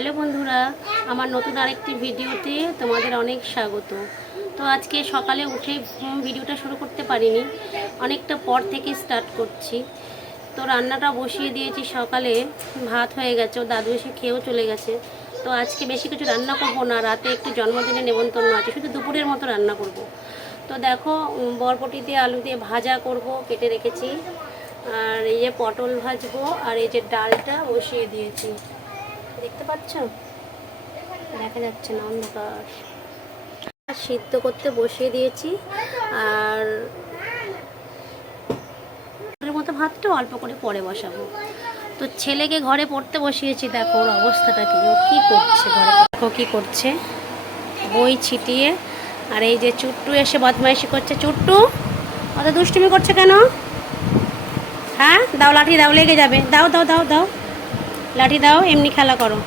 Hello বন্ধুরা, আমার নতুন আরেকটি ভিডিওতে তোমাদের অনেক স্বাগত। তো আজকে সকালে উঠে ভিডিওটা শুরু করতে পারিনি, অনেকটা পর থেকে স্টার্ট করছি। তো রান্নাটা বসিয়ে দিয়েছি, সকালে ভাত হয়ে গেছে, ও দাদু এসে খেয়েও চলে গেছে। তো আজকে বেশি কিছু রান্না করবো না, রাতে একটু জন্মদিনে নেমন্তন্ন আছে, শুধু দুপুরের মতো রান্না করব। তো দেখো, বরবটি দিয়ে আলু দিয়ে ভাজা করব, কেটে রেখেছি। আর এই যে পটল ভাজবো, আর এই যে ডালটা বসিয়ে দিয়েছি। দেখতে পাচ্ছ? দেখা যাচ্ছে না, অন্ধকার। সিদ্ধ করতে বসিয়ে দিয়েছি। আর এর মতো ভাতটা অল্প করে পরে বসাবো। তো ছেলেকে ঘরে পড়তে বসিয়েছি, দেখো ওর অবস্থাটা কি, ও কী করছে ঘরে, দেখো কী করছে, বই ছিটিয়ে। আর এই যে চুট্টু এসে বদমাইশি করছে। চুট্টু অত দুষ্টুমি করছে কেন? হ্যাঁ, দাও লাঠি দাও, লেগে যাবে। দাও দাও দাও দাও, লাঠি দাও, এমনি খেলা করো।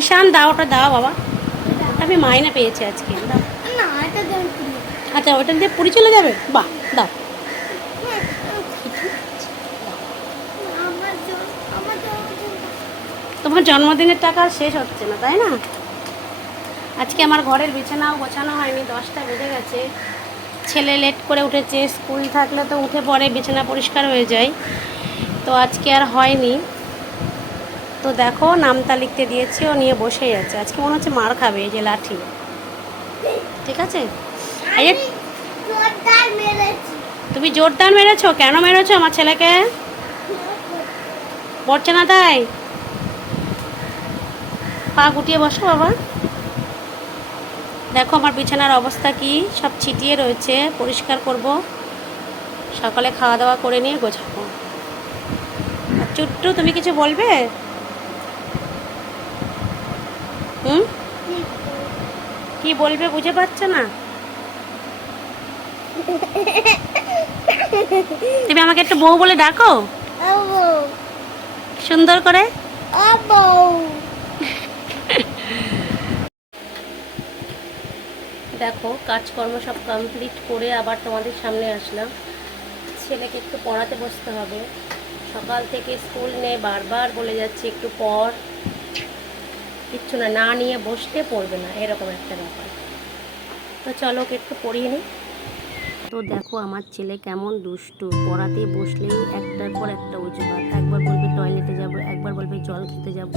ঈশান দাও, ওটা দাও বাবা, আমি মাইনে পেয়েছি আজকে। দাও। আচ্ছা, ওটা দিয়ে পুরী চলে যাবে? বাহ, দাও। তোমার জন্মদিনের টাকা শেষ হচ্ছে না, তাই না? আজকে আমার ঘরের বিছানাও গোছানো হয়নি, 10টা বেজে গেছে। ছেলে লেট করে উঠেছে, স্কুল থাকলে তো উঠে পড়ে বিছানা পরিষ্কার হয়ে যায়, তো আজকে আর হয়নি। তো দেখো, নামতা লিখতে দিয়েছি, ও নিয়ে বসেই আছে। আজকে মনে হচ্ছে মার খাবে, এই যে লাঠি। ঠিক আছে, তুমি জোরদার মেরেছো? কেন মেরেছো আমার ছেলেকে? পড়ছে না তাই? পা গুটিয়ে বসো বাবা। দেখো আমার বিছানার অবস্থা কি, সব ছিটিয়ে রয়েছে, পরিষ্কার করব, সকালে খাওয়া দাওয়া করে নিয়ে গোছাবো। আর চুট্টু, তুমি কিছু বলবে? কি বলবে বুঝে পাচ্ছ না? তুমি আমাকে একটু বউ বলে ডাকো সুন্দর করে। দেখো, কাজকর্ম সব কমপ্লিট করে আবার তোমাদের সামনে আসলাম। ছেলেকে একটু পড়াতে বসতে হবে, সকাল থেকে স্কুল নেই, বারবার বলে যাচ্ছে একটু পড়, কিচ্ছু না, না নিয়ে বসতে পড়বে না, এরকম একটা ব্যাপার। তো চলো ওকে একটু পড়িয়ে নিই। তো দেখো আমার ছেলে কেমন দুষ্টু, পড়াতে বসলেই একটার পর একটা অজুহাত। একবার বলবে টয়লেটে যাব, একবার বলবে জল খেতে যাব,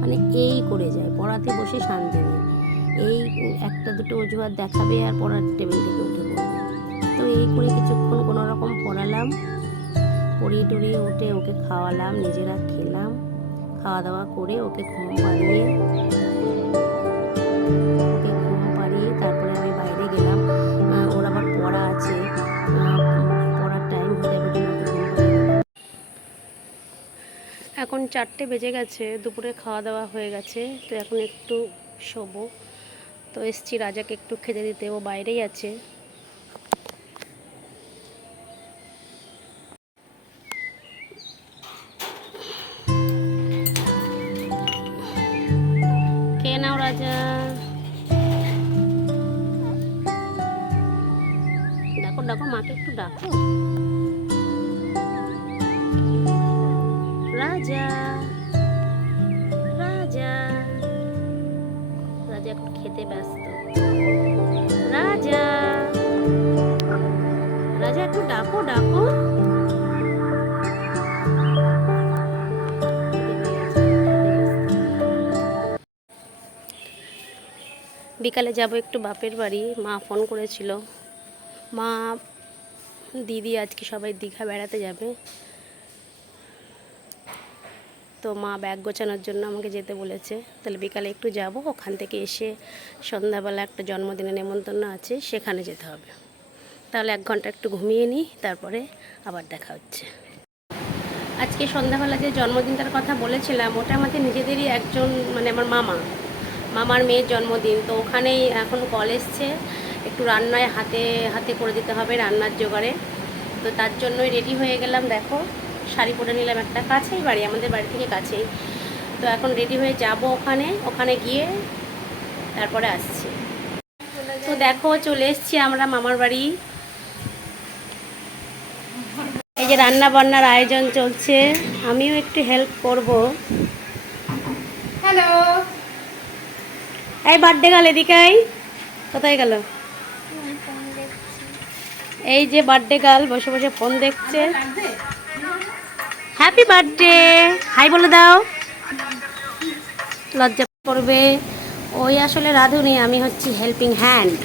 মানে এই করে যায়, পড়াতে বসে শান্তি নেই। এই একটা দুটো অজুহাত দেখাবে আর পড়ার টেবিল থেকে উঠে পড়বে। তো এই করে কিছুক্ষণ কোনো রকম পড়ালাম, পড়িয়ে টড়িয়ে উঠে ওকে খাওয়ালাম, নিজেরা খেলাম, খাওয়া দাওয়া করে ওকে ঘুম পাড়িয়ে তারপরে আমি বাইরে গেলাম। ওর আবার পড়া আছে, পড়ার টাইম হয়ে যাবে, জন্য ওকে ঘুম পাড়িয়ে দিলাম। এখন 4টে বেজে গেছে, দুপুরে খাওয়া দাওয়া হয়ে গেছে। তো এখন একটু শোবো। তো এসছি রাজাকে একটু খেতে দিতে, ও বাইরেই আছে। কে নাও রাজা, ডাকো ডাকো, মাকে একটু ডাকো। রাজা রাজা, রাজা এখন খেতে ব্যস্ত। রাজা রাজা, একটু ডাকো ডাকো। বিকালে যাব একটু বাপের বাড়ি, মা ফোন করেছিল। মা, দিদি আজকে সবাই দীঘা বেড়াতে যাবে, তো মা ব্যাগ গোছানোর জন্য আমাকে যেতে বলেছে। তাহলে বিকালে একটু যাব, ওখান থেকে এসে সন্ধ্যাবেলা একটা জন্মদিনে নেমন্তন্ন আছে, সেখানে যেতে হবে। তাহলে 1 ঘন্টা একটু ঘুমিয়ে নিই, তারপরে আবার দেখা হচ্ছে। আজকে সন্ধ্যাবেলা যে জন্মদিনটার কথা বলেছিলাম, ওটা আমাদের নিজেদেরই একজন, মানে আমার মামার মেয়ের জন্মদিন। তো ওখানেই এখন কল এসছে, একটু রান্নায় হাতে হাতে করে দিতে হবে, রান্নার জোগাড়ে। তো তার জন্যই রেডি হয়ে গেলাম। দেখো, শাড়ি পরে নিলাম, একটা কাছেই বাড়ি, আমাদের বাড়ি থেকে কাছেই। তো এখন রেডি হয়ে যাব ওখানে গিয়ে তারপরে আসছি। তো দেখো, চলে এসছি আমরা মামার বাড়ি। এই যে রান্না বান্নার আয়োজন চলছে, আমিও একটু হেল্প করব। হ্যালো। এই বার্থডে গাল এদিকে আই। কোথায় গেল? এই যে বার্থডে গার্ল বসে বসে ফোন দেখছে। হ্যাপি বার্থডে হাই বলে দাও। লজ্জা করবে। ওই আসলে রাঁধুনি, আমি হচ্ছি helping hand.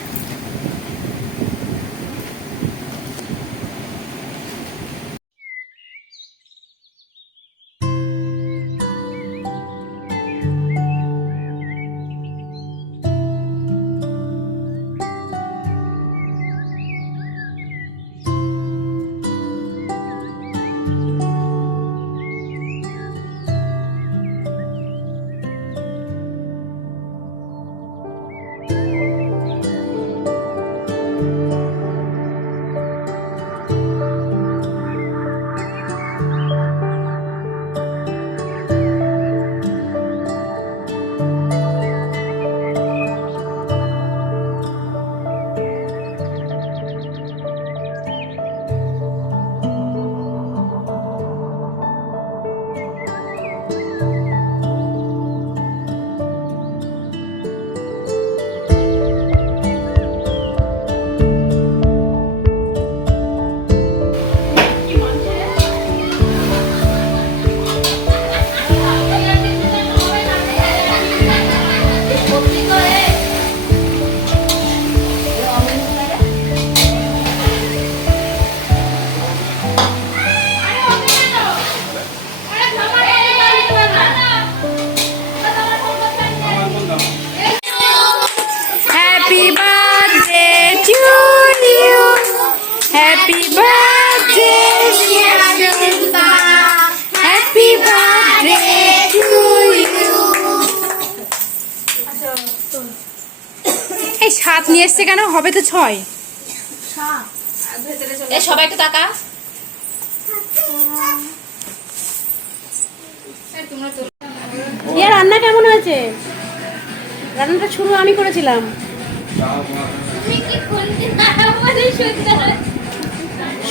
Happy birthday to you. Happy birthday, dear Sunita. Happy birthday to you. এই 7 নিয়ে এসছে কেন? হবে তো 6। এই সবাই একটু তাকা। ইয়া রান্না কেমন হয়েছে? রান্নাটা শুরু আমি করেছিলাম।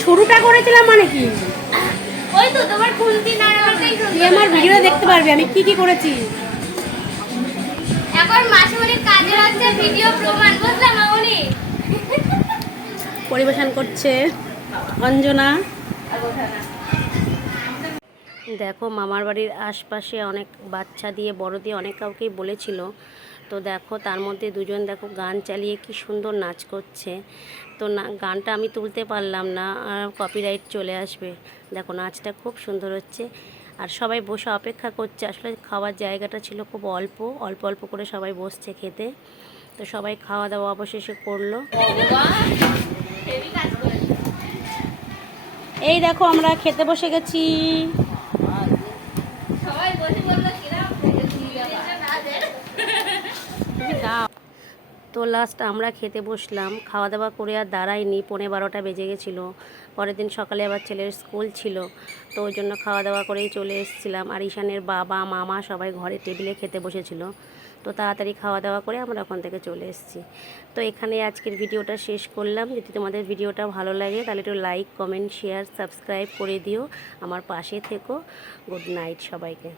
শুরুটা করেছিলাম মানে কি? ওই তো তোমার খুন্তি নাড়ানোটাই তুই আমার ভিডিও দেখতে পারবি আমি কি কি করেছি। এখন মাসিমণির কাজের হচ্ছে ভিডিও প্রমাণ, বুঝলে মামনি? পরিবেশন করছে অঞ্জনা। দেখো মামার বাড়ির আশপাশে অনেক বাচ্চা দিয়ে বড় দিয়ে অনেক কাউকেই বলেছিল, তো দেখো তার মধ্যে দুজন দেখো গান চালিয়ে কি সুন্দর নাচ করছে। তো না গানটা আমি তুলতে পারলাম না, কপিরাইট চলে আসবে। দেখো নাচটা খুব সুন্দর হচ্ছে আর সবাই বসে অপেক্ষা করছে। আসলে খাওয়ার জায়গাটা ছিল খুব অল্প অল্প অল্প করে সবাই বসছে খেতে। তো সবাই খাওয়া দাওয়া অবশেষে করলো। এই দেখো আমরা খেতে বসে গেছি। সবাই বসে বললো কিরাম তো লাস্ট আমরা খেতে বসলাম, খাওয়া দাওয়া করে আর দাঁড়াইনি, 11:30 বেজে গেছিলো। পরের দিন সকালে আবার ছেলের স্কুল ছিল, তো ওই জন্য খাওয়া দাওয়া করেই চলে এসেছিলাম। আর ঈশানের বাবা মামা সবাই ঘরে টেবিলে খেতে বসেছিল, তো তাড়াতাড়ি খাওয়া দাওয়া করে আমরা ওখান থেকে চলে এসেছি। তো এখানে আজকের ভিডিওটা শেষ করলাম। যদি তোমাদের ভিডিওটা ভালো লাগে তাহলে একটু লাইক কমেন্ট শেয়ার সাবস্ক্রাইব করে দিও, আমার পাশে থেকো। গুড নাইট সবাইকে।